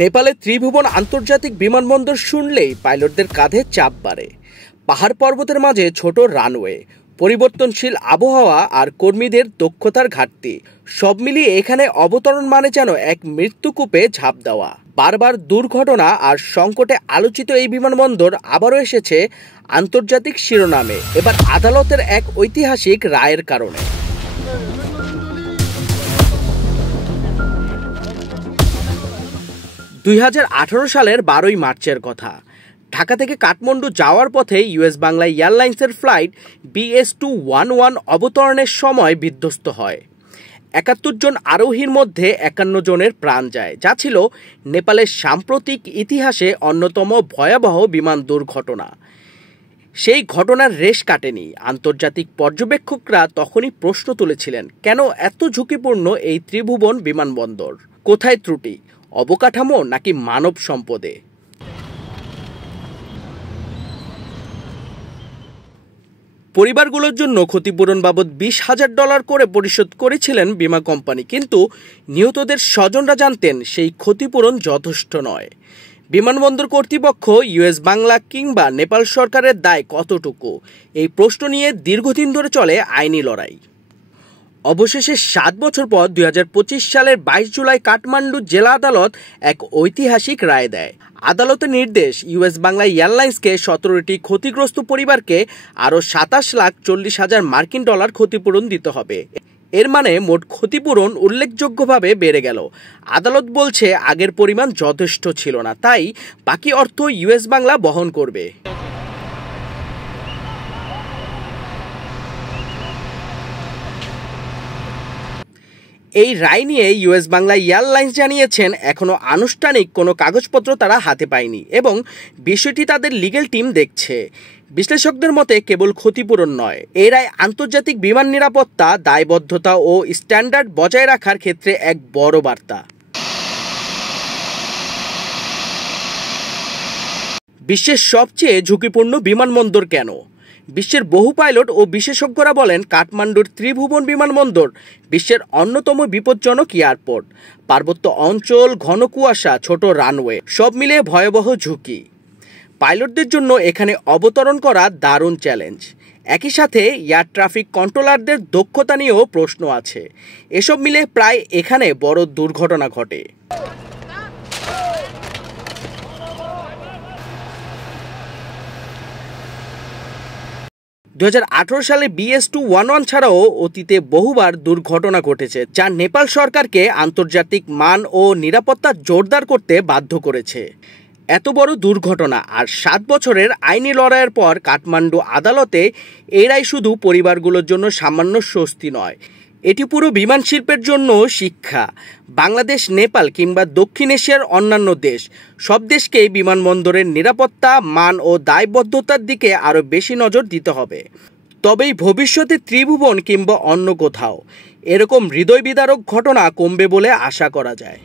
নেপালে ত্রিভুবন আন্তর্জাতিক বিমানবন্দর শুনলেই পাইলটদের কাঁধে চাপ বাড়ে। পাহাড় পর্বতের মাঝে ছোট রানওয়ে, পরিবর্তনশীল আবহাওয়া আর কর্মীদের দক্ষতার ঘাটতি, সব মিলিয়ে এখানে অবতরণ মানে যেন এক মৃত্যুকূপে ঝাঁপ দেওয়া। বারবার দুর্ঘটনা আর সংকটে আলোচিত এই বিমানবন্দর আবারও এসেছে আন্তর্জাতিক শিরোনামে, এবার আদালতের এক ঐতিহাসিক রায়ের কারণে। 2018 সালের 12ই মার্চের কথা। ঢাকা থেকে কাঠমান্ডু যাওয়ার পথে ইউএস বাংলা এয়ারলাইন্সের ফ্লাইট BS211 অবতরণের সময় বিধ্বস্ত হয়। 71 জন আরোহীর মধ্যে 51 জনের প্রাণ যায়, যা ছিল নেপালের সাম্প্রতিক ইতিহাসে অন্যতম ভয়াবহ বিমান দুর্ঘটনা। সেই ঘটনার রেশ কাটেনি। আন্তর্জাতিক পর্যবেক্ষকরা তখনই প্রশ্ন তুলেছিলেন, কেন এত ঝুঁকিপূর্ণ এই ত্রিভুবন বিমানবন্দর? কোথায় ত্রুটি, অবকাঠামো নাকি মানব সম্পদে? পরিবারগুলোর জন্য ক্ষতিপূরণ বাবদ $20,000 করে পরিশোধ করেছিলেন বিমা কোম্পানি, কিন্তু নিহতদের স্বজনরা জানতেন সেই ক্ষতিপূরণ যথেষ্ট নয়। বিমানবন্দর কর্তৃপক্ষ, ইউএস বাংলা কিংবা নেপাল সরকারের দায় কতটুকু, এই প্রশ্ন নিয়ে দীর্ঘদিন ধরে চলে আইনি লড়াই। অবশেষে 7 বছর পর 2025 সালের 22 জুলাই কাঠমান্ডু জেলা আদালত এক ঐতিহাসিক রায় দেয়। আদালতের নির্দেশ, ইউএস বাংলা এয়ারলাইন্সকে 17টি ক্ষতিগ্রস্ত পরিবারকে আরও $27,40,000 ক্ষতিপূরণ দিতে হবে। এর মানে মোট ক্ষতিপূরণ উল্লেখযোগ্যভাবে বেড়ে গেল। আদালত বলছে আগের পরিমাণ যথেষ্ট ছিল না, তাই বাকি অর্থ ইউএস বাংলা বহন করবে। এই রায় নিয়ে ইউএস বাংলা এয়ারলাইন্স জানিয়েছেন এখনও আনুষ্ঠানিক কোনো কাগজপত্র তারা হাতে পায়নি এবং বিষয়টি তাদের লিগ্যাল টিম দেখছে। বিশ্লেষকদের মতে কেবল ক্ষতিপূরণ নয়, এই রায় আন্তর্জাতিক বিমান নিরাপত্তা, দায়বদ্ধতা ও স্ট্যান্ডার্ড বজায় রাখার ক্ষেত্রে এক বড় বার্তা। বিশ্বের সবচেয়ে ঝুঁকিপূর্ণ বিমানবন্দর কেন? বিশ্বের বহু পাইলট ও বিশেষজ্ঞরা বলেন কাঠমান্ডুর ত্রিভুবন বিমানবন্দর বিশ্বের অন্যতম বিপজ্জনক এয়ারপোর্ট। পার্বত্য অঞ্চল, ঘন কুয়াশা, ছোট রানওয়ে, সব মিলিয়ে ভয়াবহ ঝুঁকি। পাইলটদের জন্য এখানে অবতরণ করা দারুণ চ্যালেঞ্জ। একই সাথে এয়ার ট্রাফিক কন্ট্রোলারদের দক্ষতা নিয়েও প্রশ্ন আছে। এসব মিলে প্রায় এখানে বড় দুর্ঘটনা ঘটে। 2018 সালে BS211 ছাড়াও অতীতে বহুবার দুর্ঘটনা ঘটেছে, যা নেপাল সরকারকে আন্তর্জাতিক মান ও নিরাপত্তা জোরদার করতে বাধ্য করেছে। এত বড় দুর্ঘটনা আর 7 বছরের আইনি লড়াইয়ের পর কাঠমান্ডু আদালতে এই রায় শুধু পরিবারগুলোর জন্য সামান্য স্বস্তি নয়, এটি পুরো বিমান শিল্পের জন্য শিক্ষা। বাংলাদেশ, নেপাল কিংবা দক্ষিণ এশিয়ার অন্যান্য দেশ, সব দেশকেই বিমানবন্দরের নিরাপত্তা, মান ও দায়বদ্ধতার দিকে আরও বেশি নজর দিতে হবে। তবেই ভবিষ্যতে ত্রিভুবন কিংবা অন্য কোথাও এরকম হৃদয় বিদারক ঘটনা কমবে বলে আশা করা যায়।